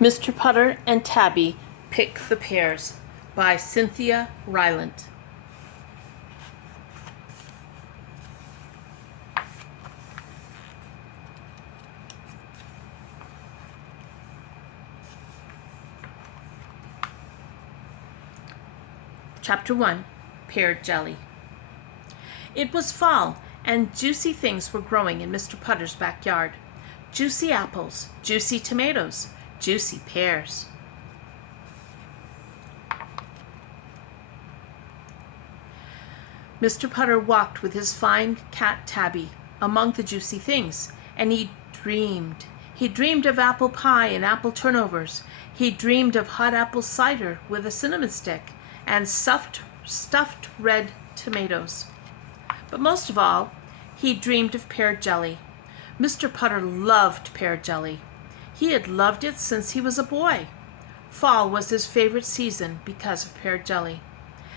Mr. Putter and Tabby Pick the Pears by Cynthia Rylant. Chapter 1. Pear Jelly. It was fall, and juicy things were growing in Mr. Putter's backyard. Juicy apples, juicy tomatoes, juicy pears. Mr. Putter walked with his fine cat Tabby among the juicy things, and he dreamed. He dreamed of apple pie and apple turnovers. He dreamed of hot apple cider with a cinnamon stick and stuffed red tomatoes. But most of all, he dreamed of pear jelly. Mr. Putter loved pear jelly. He had loved it since he was a boy. Fall was his favorite season because of pear jelly.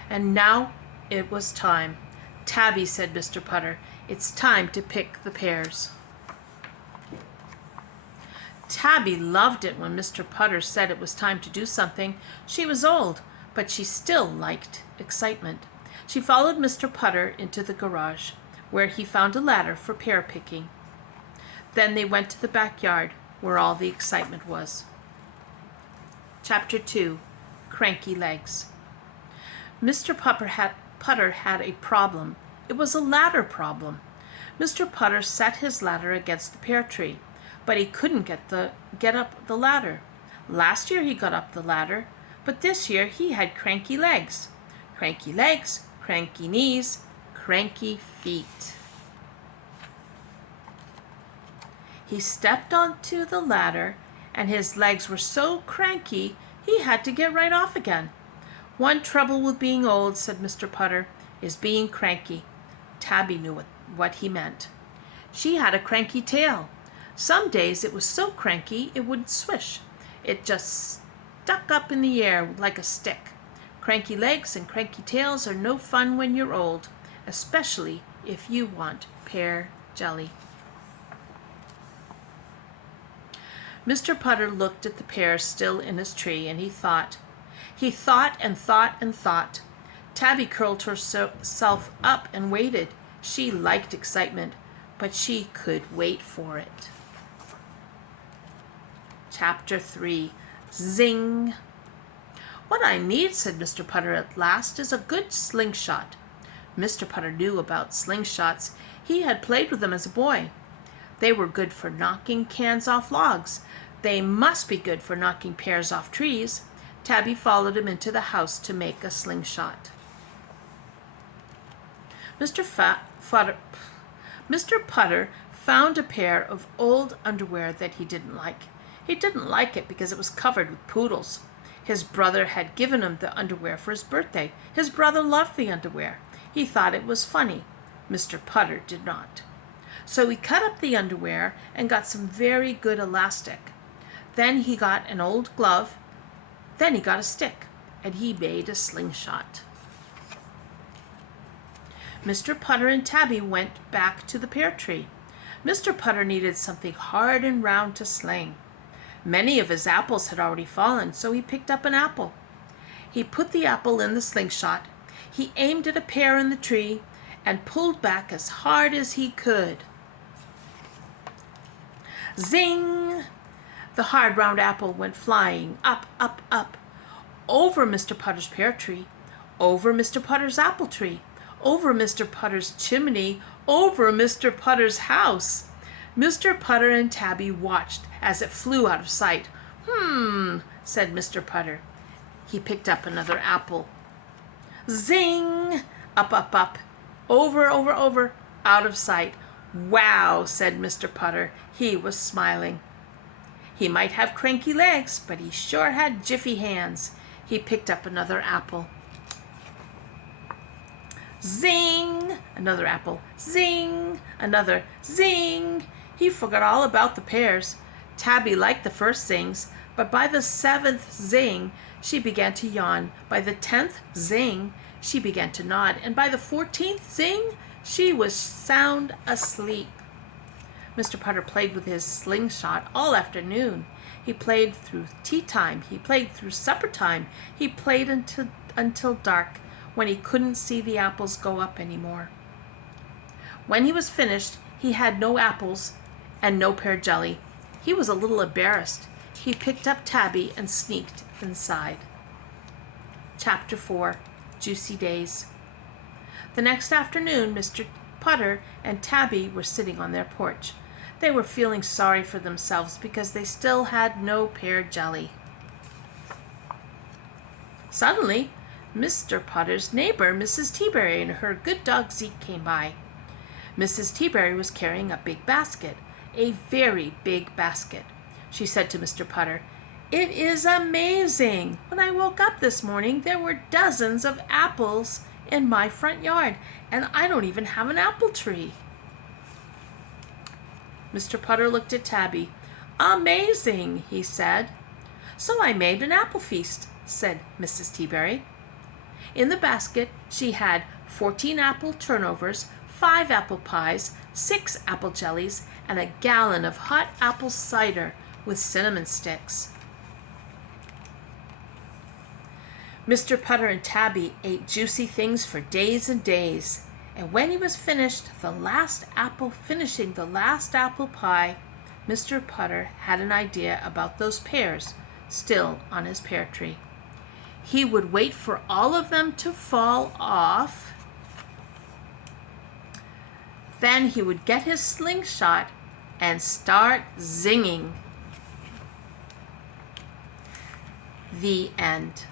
And now it was time. "Tabby," said Mr. Putter, "it's time to pick the pears." Tabby loved it when Mr. Putter said it was time to do something. She was old, but she still liked excitement. She followed Mr. Putter into the garage, where he found a ladder for pear picking. Then they went to the backyard, where all the excitement was. Chapter 2. Cranky Legs. Mr. Putter had a problem. It was a ladder problem. Mr. Putter set his ladder against the pear tree, but he couldn't get up the ladder. Last year he got up the ladder, but this year he had cranky legs. Cranky legs, cranky knees, cranky feet. He stepped onto the ladder, and his legs were so cranky he had to get right off again. "One trouble with being old," said Mr. Putter, "is being cranky." Tabby knew what he meant. She had a cranky tail. Some days it was so cranky it would swish. It just stuck up in the air like a stick. Cranky legs and cranky tails are no fun when you're old, especially if you want pear jelly. Mr. Putter looked at the pears still in his tree, and he thought. He thought and thought and thought. Tabby curled herself up and waited. She liked excitement, but she could wait for it. Chapter 3. Zing! "What I need," said Mr. Putter at last, "is a good slingshot." Mr. Putter knew about slingshots. He had played with them as a boy. They were good for knocking cans off logs. They must be good for knocking pears off trees. Tabby followed him into the house to make a slingshot. Mr. Putter found a pair of old underwear that he didn't like. He didn't like it because it was covered with poodles. His brother had given him the underwear for his birthday. His brother loved the underwear. He thought it was funny. Mr. Putter did not. So he cut up the underwear and got some very good elastic. Then he got an old glove. Then he got a stick, and he made a slingshot. Mr. Putter and Tabby went back to the pear tree. Mr. Putter needed something hard and round to sling. Many of his apples had already fallen, so he picked up an apple. He put the apple in the slingshot. He aimed at a pear in the tree and pulled back as hard as he could. Zing! The hard round apple went flying up, up, up, over Mr. Putter's pear tree, over Mr. Putter's apple tree, over Mr. Putter's chimney, over Mr. Putter's house. Mr. Putter and Tabby watched as it flew out of sight. Said Mr. Putter. He picked up another apple. Zing! Up, up, up, over, over, over, out of sight. "Wow," said Mr. Putter. He was smiling. He might have cranky legs, but he sure had jiffy hands. He picked up another apple. Zing! Another apple. Zing! Another. Zing! He forgot all about the pears. Tabby liked the first zings, but by the 7th zing, she began to yawn. By the 10th zing, she began to nod. And by the 14th zing, she was sound asleep. Mr. Putter played with his slingshot all afternoon. He played through tea time. He played through supper time. He played until dark, when he couldn't see the apples go up anymore. When he was finished, he had no apples and no pear jelly. He was a little embarrassed. He picked up Tabby and sneaked inside. Chapter 4, Juicy Days. The next afternoon, Mr. Putter and Tabby were sitting on their porch. They were feeling sorry for themselves because they still had no pear jelly. Suddenly, Mr. Putter's neighbor, Mrs. Teaberry, and her good dog Zeke came by. Mrs. Teaberry was carrying a big basket, a very big basket. She said to Mr. Putter, "It is amazing! When I woke up this morning, there were dozens of apples in my front yard, and I don't even have an apple tree." Mr. Putter looked at Tabby. "Amazing," he said. "So I made an apple feast," said Mrs. Teaberry. In the basket, she had 14 apple turnovers, 5 apple pies, 6 apple jellies, and a gallon of hot apple cider with cinnamon sticks. Mr. Putter and Tabby ate juicy things for days and days, and when he was finishing the last apple pie, Mr. Putter had an idea about those pears still on his pear tree. He would wait for all of them to fall off. Then he would get his slingshot and start zinging. The end.